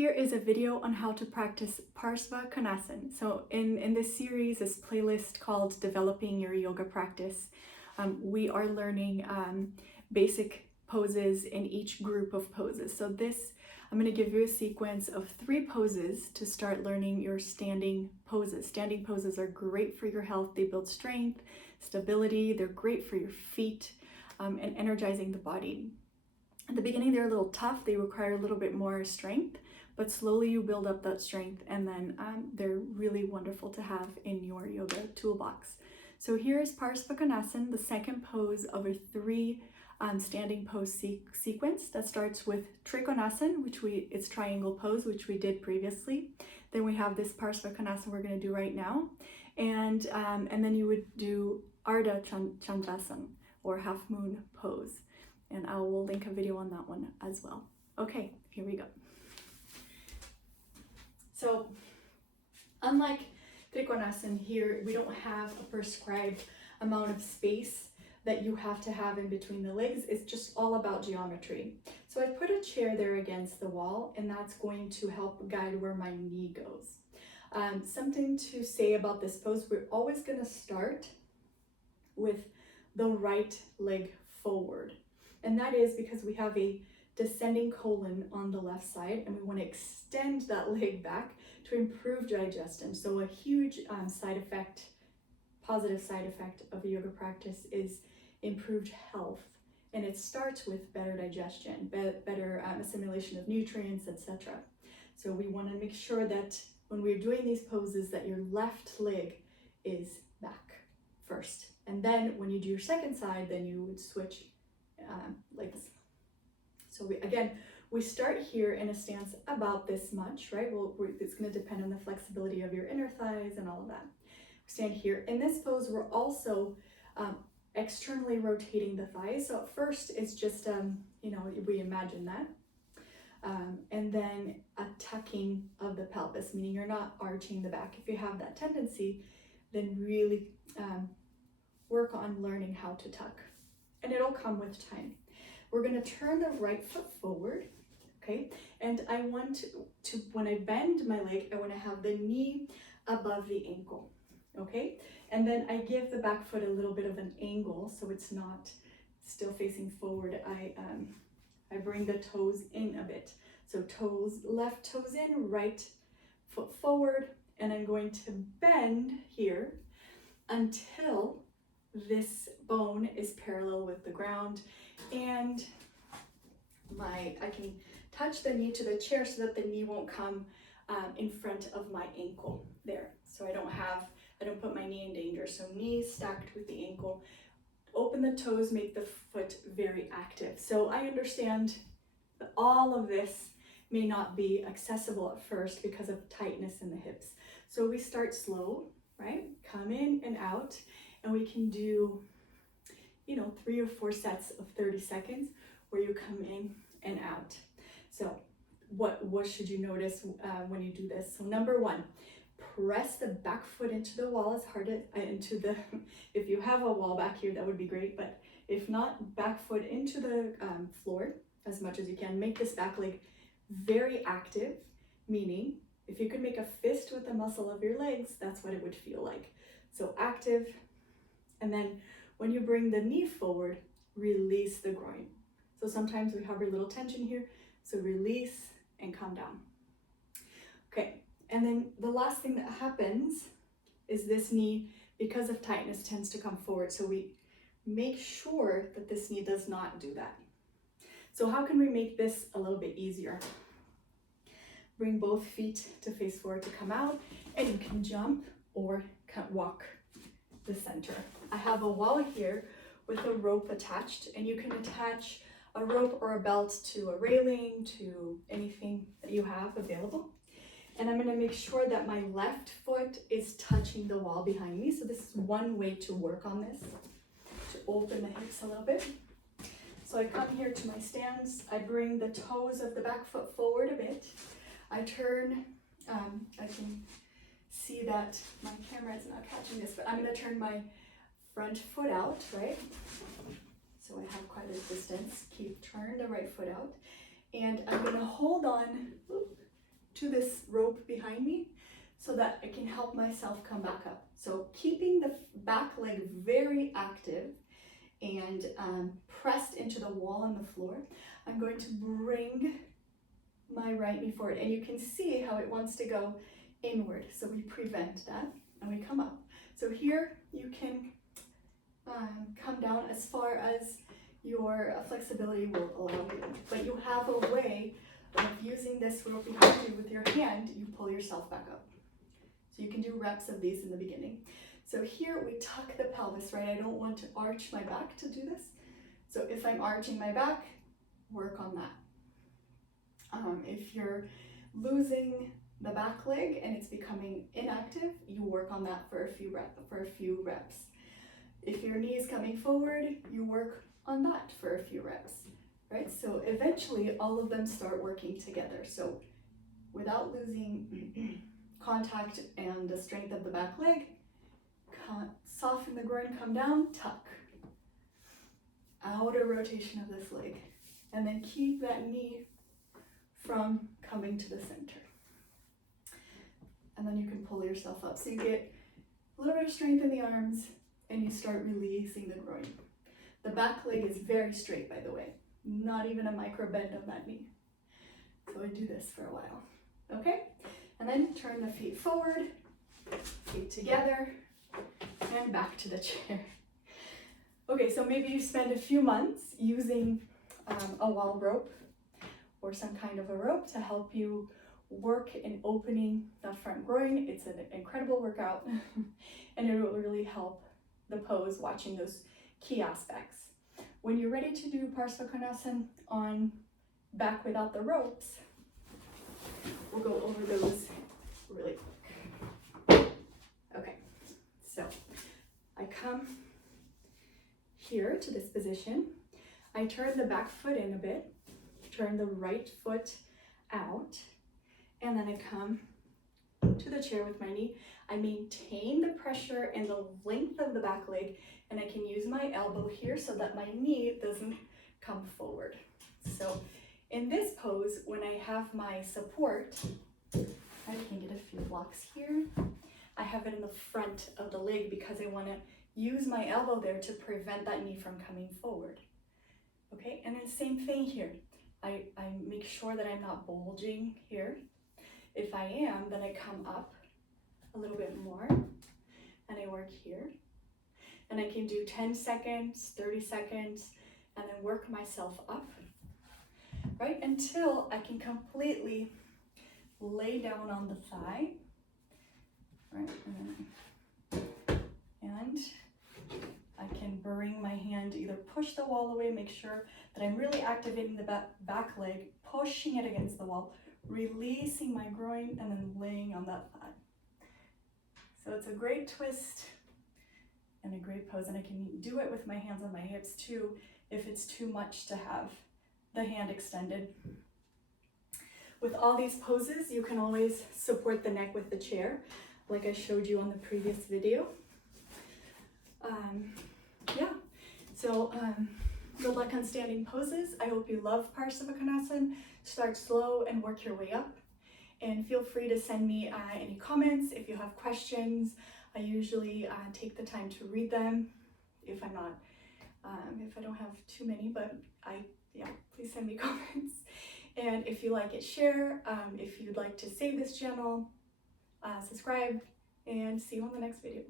Here is a video on how to practice Parsava Konasana. So in this series, this playlist called Developing Your Yoga Practice, we are learning basic poses in each group of poses. So I'm going to give you a sequence of 3 poses to start learning your standing poses. Standing poses are great for your health. They build strength, stability. They're great for your feet and energizing the body. At the beginning, they're a little tough. They require a little bit more strength, but slowly you build up that strength, and then they're really wonderful to have in your yoga toolbox. So here is Parsava Konasana, the second pose of a 3 standing pose sequence that starts with Trikonasana, it's triangle pose, which we did previously. Then we have this Parsava Konasana we're going to do right now, and then you would do Ardha Chandrasana, or half moon pose. And I will link a video on that one as well. Okay, here we go. So, unlike Trikonasana here, we don't have a prescribed amount of space that you have to have in between the legs. It's just all about geometry. So I put a chair there against the wall, and that's going to help guide where my knee goes. Something to say about this pose, we're always gonna start with the right leg forward. And that is because we have a descending colon on the left side, and we want to extend that leg back to improve digestion. So a huge positive side effect of a yoga practice is improved health. And it starts with better digestion, better assimilation of nutrients, etc. So we want to make sure that when we're doing these poses that your left leg is back first. And then when you do your second side, then you would switch like this. So we start here in a stance about this much, right? It's going to depend on the flexibility of your inner thighs and all of that. We stand here. In this pose, we're also externally rotating the thighs. So at first, it's just, we imagine that. And then a tucking of the pelvis, meaning you're not arching the back. If you have that tendency, then really work on learning how to tuck. And it'll come with time. We're going to turn the right foot forward, okay? And I want to, when I bend my leg, I want to have the knee above the ankle, okay? And then I give the back foot a little bit of an angle so it's not still facing forward. I bring the toes in a bit. So left toes in, right foot forward, and I'm going to bend here until this bone is parallel with the ground, and I can touch the knee to the chair so that the knee won't come in front of my ankle there. So I don't put my knee in danger. So knee stacked with the ankle. Open the toes, make the foot very active. So I understand that all of this may not be accessible at first because of tightness in the hips. So we start slow, right? Come in and out. And we can do, 3 or 4 sets of 30 seconds where you come in and out. So what should you notice when you do this? So number 1, press the back foot into the wall as hard if you have a wall back here, that would be great. But if not, back foot into the floor as much as you can. Make this back leg very active, meaning if you could make a fist with the muscle of your legs, that's what it would feel like. So active. And then when you bring the knee forward, release the groin. So sometimes we have a little tension here. So release and come down. Okay, and then the last thing that happens is this knee, because of tightness, tends to come forward. So we make sure that this knee does not do that. So how can we make this a little bit easier? Bring both feet to face forward to come out, and you can jump or walk the center. I have a wall here with a rope attached, and you can attach a rope or a belt to a railing, to anything that you have available. And I'm going to make sure that my left foot is touching the wall behind me. So this is one way to work on this, to open the hips a little bit. So I come here to my stance. I bring the toes of the back foot forward a bit. I turn, I can see that my camera is not catching this, but I'm going to turn my front foot out, right? So I have quite a distance. Turn the right foot out, and I'm going to hold on to this rope behind me so that I can help myself come back up. So keeping the back leg very active and pressed into the wall and the floor, I'm going to bring my right knee forward, and you can see how it wants to go inward. So we prevent that and we come up. So here you can come down as far as your flexibility will allow you, but you have a way of using this rope behind you with your hand. You pull yourself back up. So you can do reps of these in the beginning. So here we tuck the pelvis, right? I don't want to arch my back to do this. So if I'm arching my back, work on that. If you're losing the back leg and it's becoming inactive, you work on that for a few reps. If your knee is coming forward, you work on that for a few reps, right? So eventually all of them start working together. So without losing contact and the strength of the back leg, soften the groin, come down, tuck. Outer rotation of this leg. And then keep that knee from coming to the center. And then you can pull yourself up. So you get a little bit of strength in the arms and you start releasing the groin. The back leg is very straight, by the way. Not even a micro bend on that knee. So I do this for a while. Okay? And then turn the feet forward, feet together, and back to the chair. Okay, so maybe you spend a few months using a wall rope or some kind of a rope to help you work in opening that front groin. It's an incredible workout and it will really help the pose, watching those key aspects. When you're ready to do Parsava Konasana on back without the ropes, we'll go over those really quick. Okay, so I come here to this position. I turn the back foot in a bit, turn the right foot out, and then I come to the chair with my knee. I maintain the pressure and the length of the back leg, and I can use my elbow here so that my knee doesn't come forward. So in this pose, when I have my support, I can get a few blocks here. I have it in the front of the leg because I want to use my elbow there to prevent that knee from coming forward. Okay, and then same thing here. I make sure that I'm not bulging here. If I am, then I come up a little bit more and I work here. And I can do 10 seconds, 30 seconds, and then work myself up, right? Until I can completely lay down on the thigh, right? And I can bring my hand, either push the wall away, make sure that I'm really activating the back leg, pushing it against the wall, releasing my groin, and then laying on that thigh. So it's a great twist and a great pose, and I can do it with my hands on my hips too if it's too much to have the hand extended. With all these poses, you can always support the neck with the chair, like I showed you on the previous video. Good luck on standing poses. I hope you love Parsava Konasana. Start slow and work your way up. And feel free to send me any comments if you have questions. I usually take the time to read them if I'm not, if I don't have too many, but please send me comments. And if you like it, share. If you'd like to save this channel, subscribe, and see you on the next video.